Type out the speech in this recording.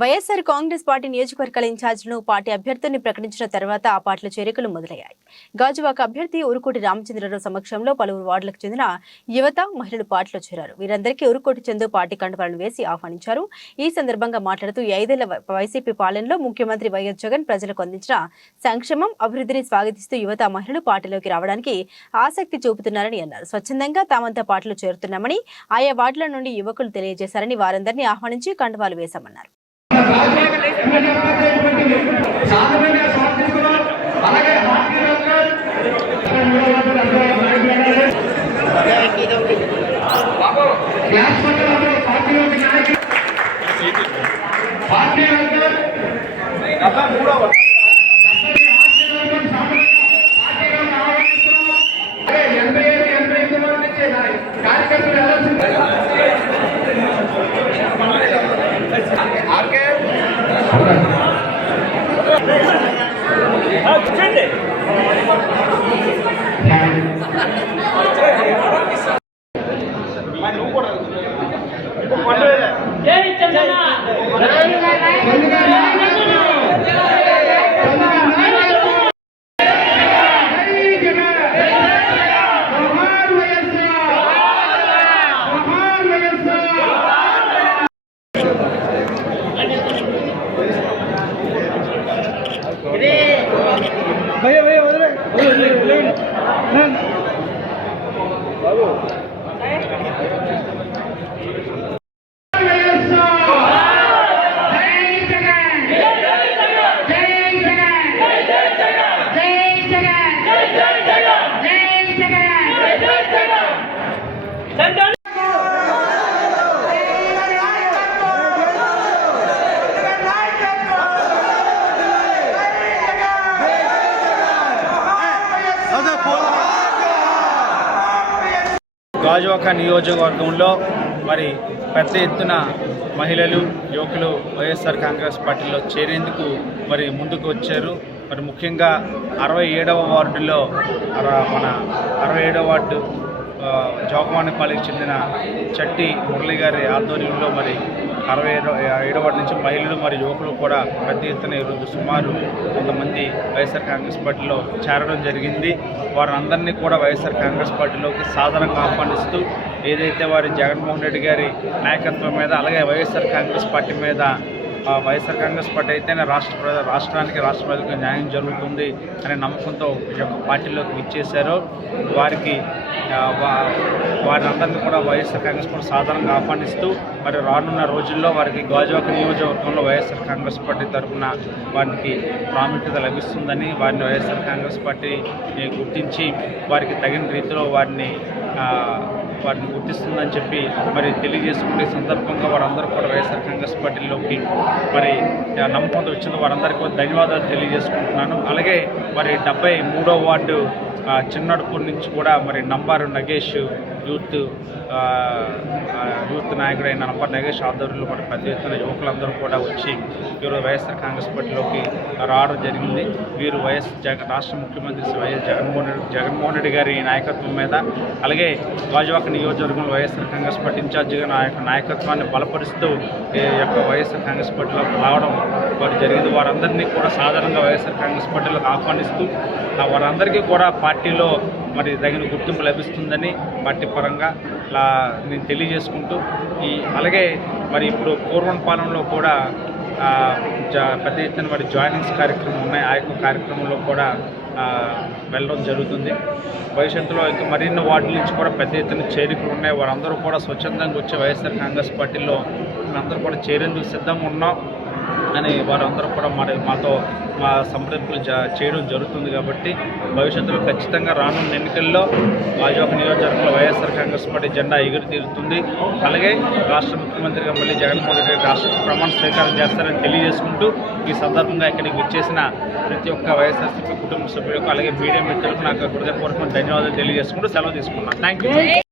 YSR Congress party నియోజకవర్గాల ఇన్ఛార్జ్లను party అభ్యర్థుల్ని ప్రకటించిన తర్వాత ఆ పార్టీల చేరికలు మొదలయ్యాయి. గాజువాక అభ్యర్థి ఉరుకోటి రామచంద్రరావు సమక్షంలో పలువురు వార్డులకు చెందిన యువత, మహిళలు పార్టీలో చేరారు. వీరందరికీ ఉరుకోటి చందు పార్టీ కండువాలను వేసి ఆహ్వానించారు. ఈ సందర్భంగా మాట్లాడుతూ 5 ఏళ్ల వైసీపీ పాలనలో ముఖ్యమంత్రి వైఎస్ జగన్ ప్రజలకు అందించిన సంక్షేమం, అభివృద్ధిని స్వాగతిస్తూ యువత, మహిళలు పార్టీలోకి రావడానికి ఆసక్తి చూపుతున్నారని అన్నారు. స్వచ్ఛందంగా తామంతా పార్టీలో చేరుతున్నామని ఆయా వార్డుల నుండి యువకులు తెలియజేశారని వారందరినీ ఆహ్వానించి కండువాలు వేశామన్నారు. గాజువాక నియోజకవర్గంలో మరి పెద్ద ఎత్తున మహిళలు, యువకులు వైఎస్ఆర్ కాంగ్రెస్ పార్టీలో చేరేందుకు మరి ముందుకు వచ్చారు. మరి ముఖ్యంగా 67వ వార్డులో మన 67వ వార్డు జోకవాణిపాలెంకి చెందిన చట్టి మురళి గారి ఆధ్వర్యంలో మరి 67వ వార్డు నుంచి మహిళలు మరియు యువకులు కూడా పెద్ద ఎత్తున ఈరోజు సుమారు కొంతమంది వైఎస్ఆర్ కాంగ్రెస్ పార్టీలో చేరడం జరిగింది. వారందరినీ కూడా వైఎస్ఆర్ కాంగ్రెస్ పార్టీలోకి సాధారణంగా ఆహ్వానిస్తూ ఏదైతే వారి జగన్మోహన్ రెడ్డి గారి నాయకత్వం మీద, అలాగే వైఎస్ఆర్ కాంగ్రెస్ పార్టీ మీద, వైఎస్ఆర్ కాంగ్రెస్ పార్టీ అయితేనే రాష్ట్రానికి రాష్ట్ర ప్రజలకు న్యాయం జరుగుతుంది అనే నమ్మకంతో ఈ యొక్క పార్టీలోకి ఇచ్చేశారో వారిని అందరినీ కూడా వైఎస్ఆర్ కాంగ్రెస్ పార్టీ సాధారణంగా ఆహ్వానిస్తూ మరి రానున్న రోజుల్లో వారికి గాజువాక నియోజకవర్గంలో వైఎస్ఆర్ కాంగ్రెస్ పార్టీ తరఫున వారికి ప్రాముఖ్యత లభిస్తుందని, వారిని వైఎస్ఆర్ కాంగ్రెస్ పార్టీ గుర్తించి వారికి తగిన రీతిలో వారిని గుర్తిస్తుందని చెప్పి మరి తెలియజేసుకునే సందర్భంగా వారందరూ కూడా వైఎస్ఆర్ కాంగ్రెస్ పార్టీలోకి మరి నమ్మకంతో వచ్చిన వారందరికీ ధన్యవాదాలు తెలియజేసుకుంటున్నాను. అలాగే మరి 73వ వార్డు చిన్నడుపూర్ నుంచి కూడా మరి నంబర్ నగేష్ యూత్ నాయకుడైన నంబర్ నగేష్ ఆధ్వర్యంలో మరి పెద్ద ఎత్తున యువకులందరూ కూడా వచ్చి ఈరోజు వైఎస్ఆర్ కాంగ్రెస్ పార్టీలోకి రావడం జరిగింది. వీరు రాష్ట్ర ముఖ్యమంత్రి వైఎస్ జగన్మోహన్ రెడ్డి గారి నాయకత్వం మీద, అలాగే గాజువాక నియోజకవర్గంలో వైఎస్ఆర్ కాంగ్రెస్ పార్టీ ఇన్ఛార్జిగా నాయకత్వాన్ని బలపరుస్తూ ఈ యొక్క వైఎస్ఆర్ కాంగ్రెస్ పార్టీలోకి రావడం వారు జరిగింది. వారందరినీ కూడా సాధారణంగా వైఎస్ఆర్ కాంగ్రెస్ పార్టీలోకి ఆహ్వానిస్తూ వారందరికీ కూడా పార్టీలో మరి తగిన గుర్తింపు లభిస్తుందని పార్టీ పరంగా నేను తెలియజేసుకుంటూ అలాగే మరి ఇప్పుడు పూర్వం పాలనలో కూడా పెద్ద ఎత్తున మరి జాయినింగ్స్ కార్యక్రమం ఉన్నాయి. ఆ యొక్క కార్యక్రమంలో కూడా వెళ్ళడం జరుగుతుంది. భవిష్యత్తులో ఇంకా మరిన్ని వార్డుల నుంచి కూడా పెద్ద ఎత్తున చేరికలు ఉన్నాయి. వారందరూ కూడా స్వచ్ఛందంగా వచ్చే వైఎస్ఆర్ కాంగ్రెస్ పార్టీలో అందరూ కూడా చేరేందుకు సిద్ధంగా ఉన్నాం అని వారందరూ కూడా మాతో సంప్రదింపులు చేయడం జరుగుతుంది. కాబట్టి భవిష్యత్తులో ఖచ్చితంగా రానున్న ఎన్నికల్లో గాజువాక నియోజకవర్గంలో వైఎస్ఆర్ కాంగ్రెస్ పార్టీ జెండా ఎగురు తీరుతుంది. అలాగే రాష్ట్ర ముఖ్యమంత్రిగా మళ్ళీ జగన్మోహన్ రెడ్డి రాష్ట్ర ప్రమాణ స్వీకారం చేస్తారని తెలియజేసుకుంటూ ఈ సందర్భంగా ఇక్కడికి వచ్చేసిన ప్రతి ఒక్క వైఎస్ఆర్సీపీ కుటుంబ సభ్యులకు, అలాగే మీడియా మిత్రులకు నాకు హృదయపూర్వక ధన్యవాదాలు తెలియజేసుకుంటూ సెలవు తీసుకున్నాను. Thank you.